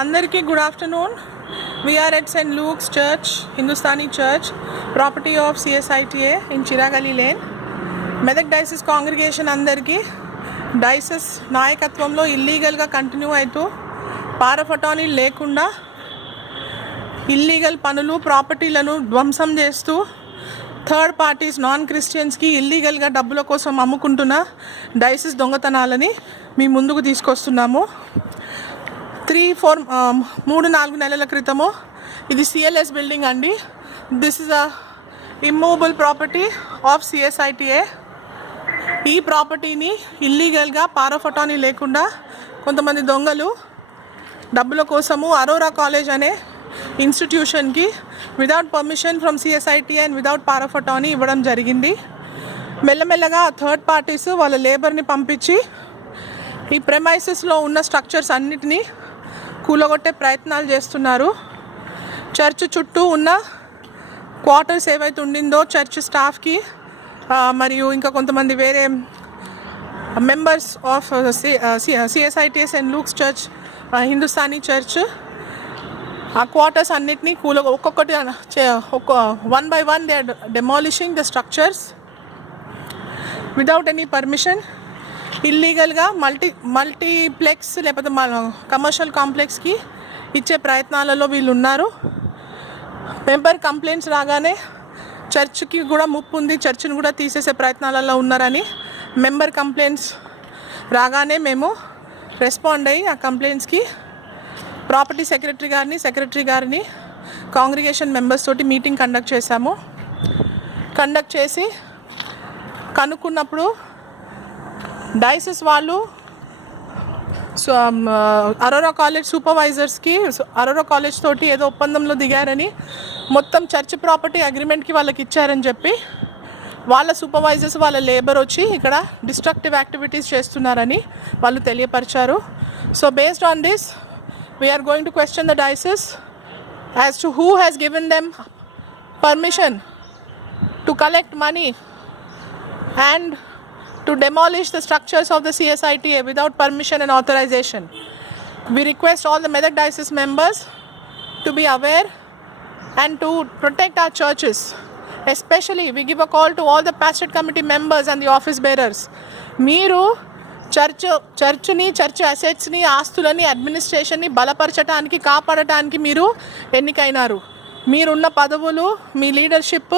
Andarki good afternoon. We are at St. Luke's Church, Hindustani Church, property of CSITA in Chiragali Lane. Medak Diocese congregation andarki diocese నాయకత్వంలో ఇల్లీగల్గా కంటిన్యూ అవుతూ power of attorney లేకుండా ఇల్లీగల్ పనులు ప్రాపర్టీలను ధ్వంసం చేస్తూ third parties non క్రిస్టియన్స్కి ఇల్లీగల్గా డబ్బుల కోసం అమ్ముకుంటున్న డైసిస్ దొంగతనాలని మీ ముందుకు తీసుకొస్తున్నాము. 3-4 నెలల క్రితము ఇది సిఎల్ఎస్ బిల్డింగ్ అండి. This is a immovable property of CSITA. ఈ ప్రాపర్టీని ఇల్లీగల్గా పవర్ ఆఫ్ అటార్నీ లేకుండా కొంతమంది దొంగలు డబ్బుల కోసము అరోరా కాలేజ్ అనే ఇన్స్టిట్యూషన్కి without permission from CSIT and without power of attorney ఇవ్వడం జరిగింది. మెల్లమెల్లగా థర్డ్ పార్టీస్ వాళ్ళ లేబర్ని పంపించి ఈ ప్రెమైసెస్లో ఉన్న స్ట్రక్చర్స్ అన్నిటినీ కూలగొట్టే ప్రయత్నాలు చేస్తున్నారు. చర్చ్ చుట్టూ ఉన్న క్వార్టర్స్ ఏవైతే ఉండిందో చర్చ్ స్టాఫ్కి మరియు ఇంకా కొంతమంది వేరే members of CSIT saint Luke's church Hindustani church ఆ క్వార్టర్స్ అన్నిటినీ ఒక్కొక్కటి one by one they are demolishing the structures without any permission. ఇల్లీగల్గా మల్టీప్లెక్స్ లేకపోతే కమర్షియల్ కాంప్లెక్స్కి ఇచ్చే ప్రయత్నాలలో వీళ్ళు ఉన్నారు. మెంబర్ కంప్లైంట్స్ రాగానే చర్చ్కి కూడా ముప్పు ఉంది, చర్చ్ని కూడా తీసేసే ప్రయత్నాలలో ఉన్నారని మెంబర్ కంప్లైంట్స్ రాగానే మేము రెస్పాండ్ అయ్యి ఆ కంప్లైంట్స్కి ప్రాపర్టీ సెక్రటరీ గారిని కాంగ్రిగేషన్ మెంబర్స్ తోటి మీటింగ్ కండక్ట్ చేసి కనుక్కున్నప్పుడు డైసిస్ వాళ్ళు అరోరా కాలేజ్ సూపర్వైజర్స్కి అరోరా కాలేజ్ తోటి ఏదో ఒప్పందంలో దిగారని మొత్తం చర్చ్ ప్రాపర్టీ అగ్రిమెంట్కి వాళ్ళకి ఇచ్చారని చెప్పి వాళ్ళ సూపర్వైజర్స్ వాళ్ళ లేబర్ వచ్చి ఇక్కడ డిస్ట్రక్టివ్ యాక్టివిటీస్ చేస్తున్నారని వాళ్ళు తెలియపరిచారు. So based on this we are going to question the diocese as to who has given them permission to collect money and to demolish the structures of the CSITA without permission and authorization. We request all the Medak Diocese members to be aware and to protect our churches. Especially we give a call to all the pastorate committee members and the office bearers. మీరు చర్చ్ని చర్చ్ అసెట్స్ని ఆస్తులని అడ్మినిస్ట్రేషన్ని బలపరచడానికి కాపాడటానికి మీరు ఎన్నికైనారు. మీరున్న పదవులు మీ లీడర్షిప్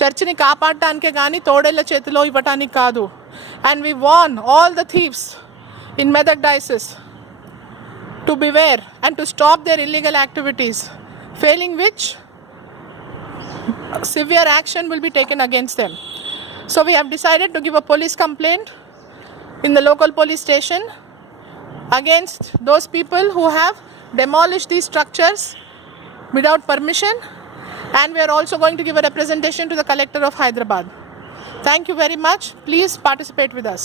చర్చిని కాపాడటానికే కానీ తోడేళ్ల చేతిలో ఇవ్వటానికి కాదు. And we warn all the thieves in Medak diocese to beware and to stop their illegal activities, failing which severe action will be taken against them. So we have decided to give a police complaint in the local police station against those people who have demolished these structures without permission, and we are also going to give a representation to the collector of Hyderabad. Thank you very much. Please participate with us.